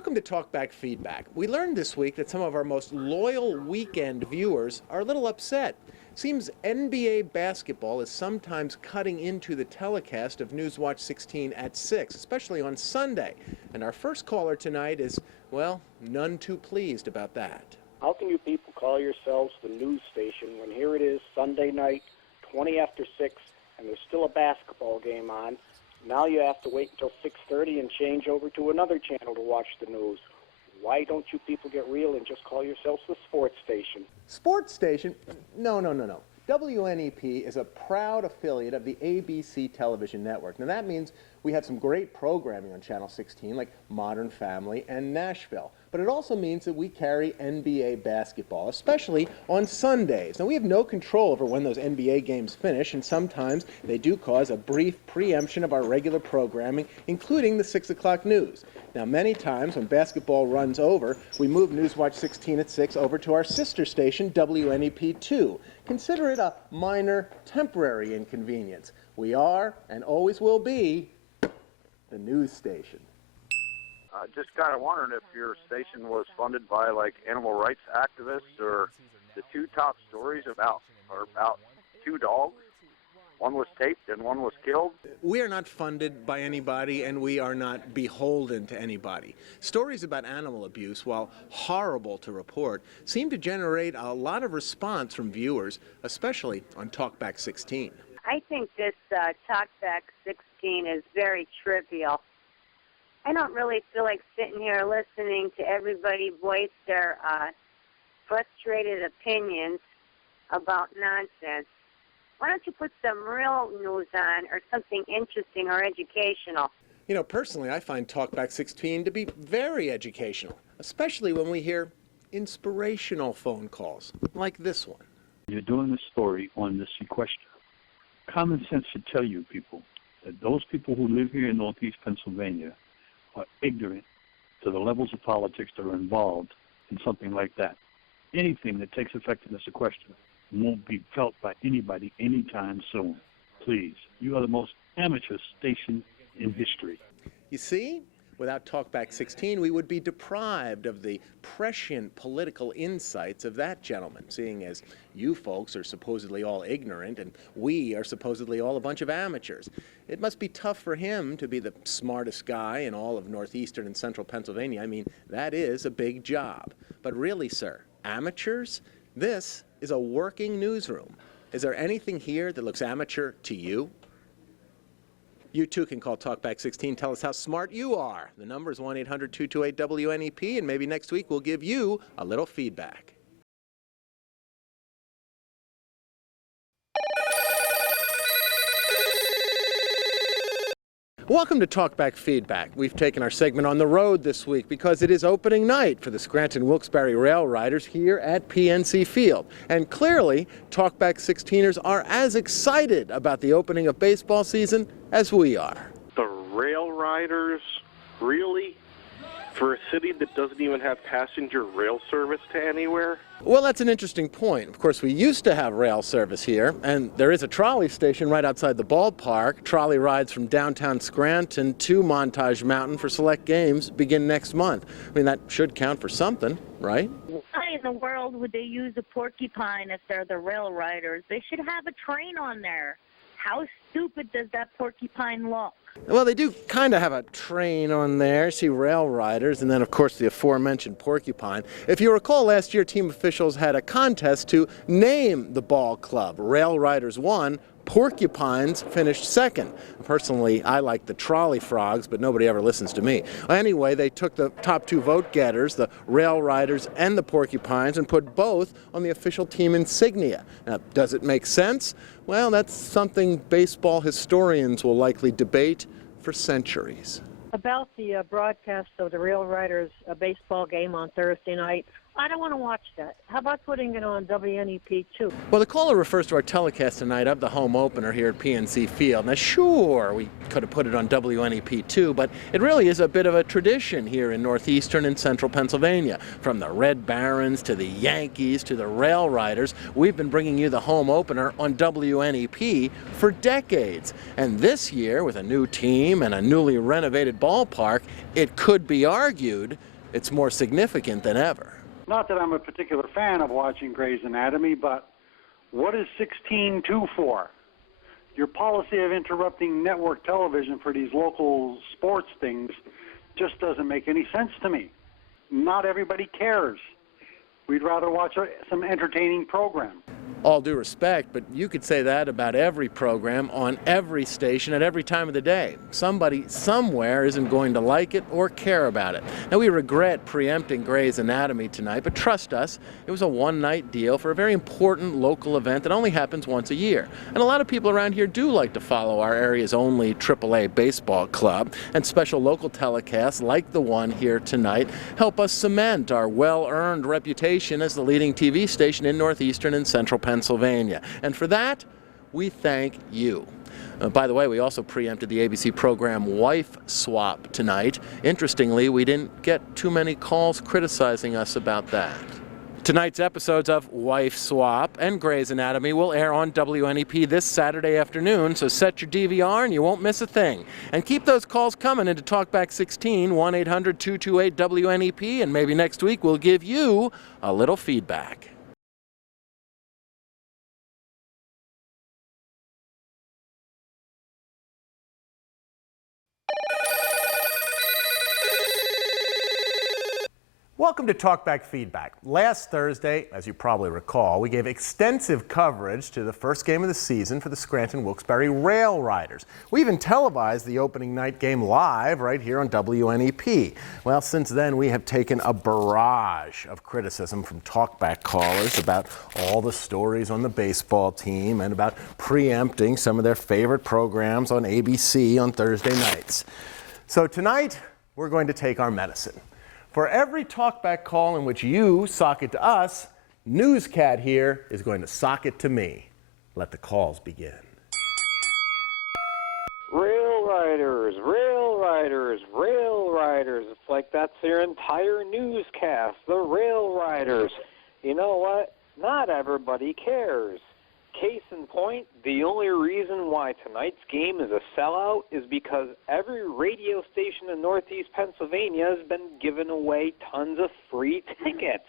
Welcome to Talkback Feedback. We learned this week that some of our most loyal weekend viewers are a little upset. Seems NBA basketball is sometimes cutting into the telecast of Newswatch 16 at 6, especially on Sunday. And our first caller tonight is, well, none too pleased about that. How can you people call yourselves the news station when here it is Sunday night, 20 after 6, and there's still a basketball game on? Now you have to wait until 6:30 and change over to another channel to watch the news. Why don't you people get real and just call yourselves the sports station? Sports station? No. WNEP is a proud affiliate of the ABC television network. Now that means we have some great programming on Channel 16 like Modern Family and Nashville. But it also means that we carry NBA basketball, especially on Sundays. Now we have no control over when those NBA games finish, and sometimes they do cause a brief preemption of our regular programming, including the 6 o'clock news. Now many times when basketball runs over, we move Newswatch 16 at 6 over to our sister station, WNEP 2. Consider it a minor, temporary inconvenience. We are, and always will be, the news station. Just kind of wondering if your station was funded by like animal rights activists, or the two top stories are about two dogs. One was taped and one was killed. We are not funded by anybody, and we are not beholden to anybody. Stories about animal abuse, while horrible to report, seem to generate a lot of response from viewers, especially on Talkback 16. I think this Talkback 16 is very trivial. I don't really feel like sitting here listening to everybody voice their frustrated opinions about nonsense. Why don't you put some real news on, or something interesting or educational? You know, personally, I find Talkback 16 to be very educational, especially when we hear inspirational phone calls, like this one. You're doing a story on the sequester. Common sense should tell you people that those people who live here in Northeast Pennsylvania are ignorant to the levels of politics that are involved in something like that. Anything that takes effect in the sequester won't be felt by anybody anytime soon. Please, you are the most amateur station in history. You see, without Talkback 16, we would be deprived of the prescient political insights of that gentleman, seeing as you folks are supposedly all ignorant and we are supposedly all a bunch of amateurs. It must be tough for him to be the smartest guy in all of northeastern and central Pennsylvania. I mean, that is a big job. But really, sir, amateurs? This is a working newsroom. Is there anything here that looks amateur to you? You too can call Talkback 16. Tell us how smart you are. The number is 1-800-228-WNEP, and maybe next week we'll give you a little feedback. Welcome to Talkback Feedback. We've taken our segment on the road this week because it is opening night for the Scranton-Wilkes-Barre Rail Riders here at PNC Field. And clearly, Talkback 16ers are as excited about the opening of baseball season as we are. The Rail Riders? Really? For a city that doesn't even have passenger rail service to anywhere? Well, that's an interesting point. Of course, we used to have rail service here, and there is a trolley station right outside the ballpark. Trolley rides from downtown Scranton to Montage Mountain for select games begin next month. I mean, that should count for something, right? Why in the world would they use a porcupine if they're the rail riders? They should have a train on there. How stupid does that porcupine look? Well, they do kind of have a train on there, see rail riders, and then, of course, the aforementioned porcupine. If you recall, last year, team officials had a contest to name the ball club. Rail Riders won. Porcupines finished second. Personally, I like the trolley frogs, but nobody ever listens to me. Anyway, they took the top two vote getters, the Rail Riders and the Porcupines, and put both on the official team insignia. Now, does it make sense? Well, that's something baseball historians will likely debate for centuries. About the broadcast of the Rail Riders baseball game on Thursday night, I don't want to watch that. How about putting it on WNEP too? Well, the caller refers to our telecast tonight of the home opener here at PNC Field. Now, sure, we could have put it on WNEP too, but it really is a bit of a tradition here in northeastern and central Pennsylvania. From the Red Barons to the Yankees to the Rail Riders, we've been bringing you the home opener on WNEP for decades. And this year, with a new team and a newly renovated ballpark, it could be argued it's more significant than ever. Not that I'm a particular fan of watching Grey's Anatomy, but what is 16-2 for? Your policy of interrupting network television for these local sports things just doesn't make any sense to me. Not everybody cares. We'd rather watch some entertaining program. All due respect, but you could say that about every program on every station at every time of the day. Somebody somewhere isn't going to like it or care about it. Now, we regret preempting Grey's Anatomy tonight, but trust us, it was a one-night deal for a very important local event that only happens once a year. And a lot of people around here do like to follow our area's only AAA baseball club, and special local telecasts like the one here tonight help us cement our well-earned reputation as the leading TV station in northeastern and central Pennsylvania. And for that, we thank you. By the way, we also preempted the ABC program Wife Swap tonight. Interestingly, we didn't get too many calls criticizing us about that. Tonight's episodes of Wife Swap and Grey's Anatomy will air on WNEP this Saturday afternoon, so set your DVR and you won't miss a thing. And keep those calls coming into Talkback 16, 1-800-228-WNEP, and maybe next week we'll give you a little feedback. Welcome to Talkback Feedback. Last Thursday, as you probably recall, we gave extensive coverage to the first game of the season for the Scranton-Wilkes-Barre Rail Riders. We even televised the opening night game live right here on WNEP. Well, since then, we have taken a barrage of criticism from Talkback callers about all the stories on the baseball team and about preempting some of their favorite programs on ABC on Thursday nights. So tonight, we're going to take our medicine. For every Talkback call in which you sock it to us, Newscat here is going to sock it to me. Let the calls begin. Rail riders, rail riders, rail riders. It's like that's their entire newscast, the rail riders. You know what? Not everybody cares. Case in point, the only reason why tonight's game is a sellout is because every radio station in northeast Pennsylvania has been giving away tons of free tickets.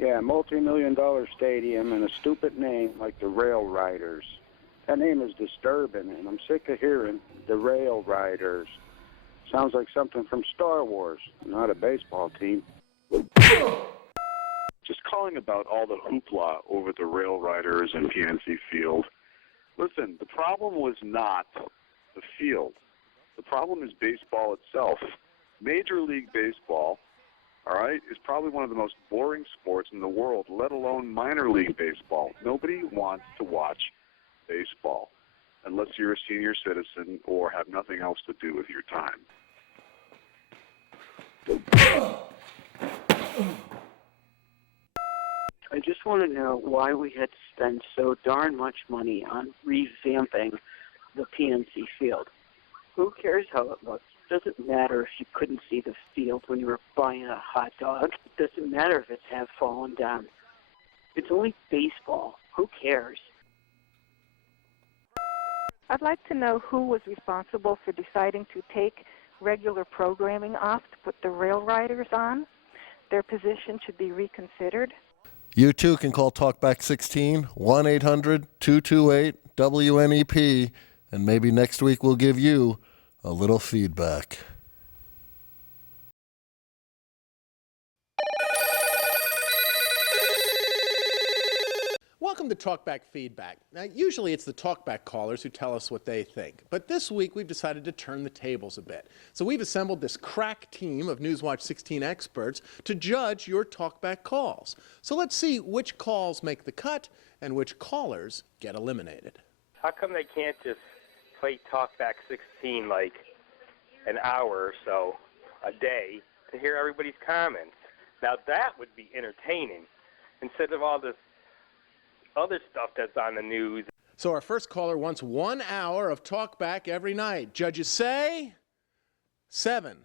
Yeah, multi-million-dollar stadium and a stupid name like the Rail Riders. That name is disturbing, and I'm sick of hearing the Rail Riders. Sounds like something from Star Wars, not a baseball team. Just calling about all the hoopla over the Rail Riders and PNC Field. Listen, the problem was not the field. The problem is baseball itself. Major League Baseball, all right, is probably one of the most boring sports in the world, let alone minor league baseball. Nobody wants to watch baseball unless you're a senior citizen or have nothing else to do with your time. I just want to know why we had to spend so darn much money on revamping the PNC field. Who cares how it looks? It doesn't matter if you couldn't see the field when you were buying a hot dog. It doesn't matter if it's half fallen down. It's only baseball. Who cares? I'd like to know who was responsible for deciding to take regular programming off to put the Rail Riders on. Their position should be reconsidered. You too can call Talkback 16, 1-800-228-WNEP, and maybe next week we'll give you a little feedback. Welcome to Talkback Feedback. Now, usually it's the Talkback callers who tell us what they think, but this week we've decided to turn the tables a bit. So we've assembled this crack team of Newswatch 16 experts to judge your Talkback calls. So let's see which calls make the cut and which callers get eliminated. How come they can't just play Talkback 16 like an hour or so a day to hear everybody's comments? Now that would be entertaining instead of all this other stuff that's on the news. So our first caller wants 1 hour of Talkback every night. Judges say 7.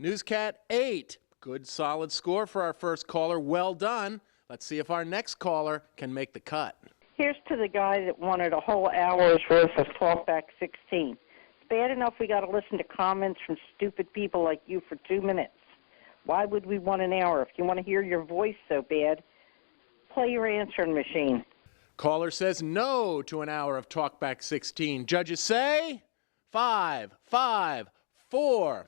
Newscat 8. Good solid score for our first caller. Well done. Let's see if our next caller can make the cut. Here's to the guy that wanted a whole hour's worth of Talkback 16. It's bad enough we got to listen to comments from stupid people like you for 2 minutes. Why would we want an hour? If you want to hear your voice so bad, play your answering machine. Caller says no to an hour of Talkback 16. Judges say 5, 5, 4.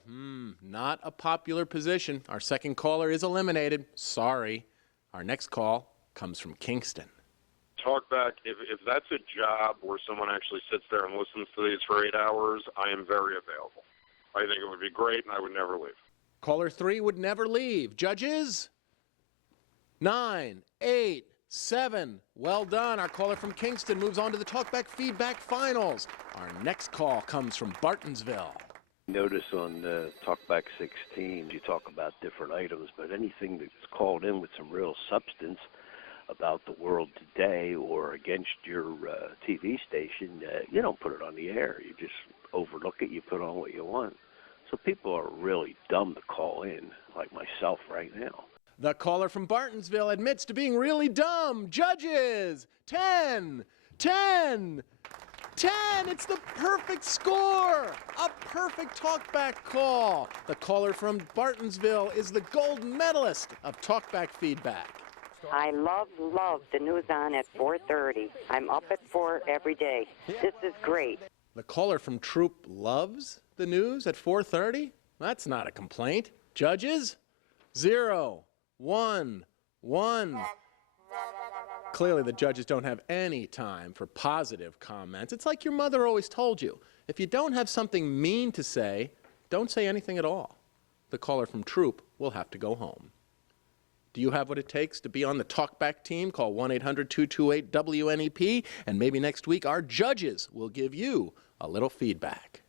Not a popular position. Our second caller is eliminated. Sorry. Our next call comes from Kingston. Talkback, if that's a job where someone actually sits there and listens to these for 8 hours, I am very available. I think it would be great, and I would never leave. Caller 3 would never leave. Judges? 9, 8, 7. Well done. Our caller from Kingston moves on to the Talkback Feedback Finals. Our next call comes from Bartonsville. Notice on Talkback 16, you talk about different items, but anything that's called in with some real substance about the world today or against your TV station, you don't put it on the air. You just overlook it. You put on what you want. So people are really dumb to call in, like myself right now. The caller from Bartonsville admits to being really dumb. Judges, 10, 10, 10. It's the perfect score. A perfect Talkback call. The caller from Bartonsville is the gold medalist of Talkback Feedback. I love the news on at 4:30. I'm up at 4 every day. This is great. The caller from Troop loves the news at 4:30? That's not a complaint. Judges? 0, 1, 1. Clearly the judges don't have any time for positive comments. It's like your mother always told you. If you don't have something mean to say, don't say anything at all. The caller from Troop will have to go home. Do you have what it takes to be on the Talkback team? Call 1-800-228-WNEP, and maybe next week our judges will give you a little feedback.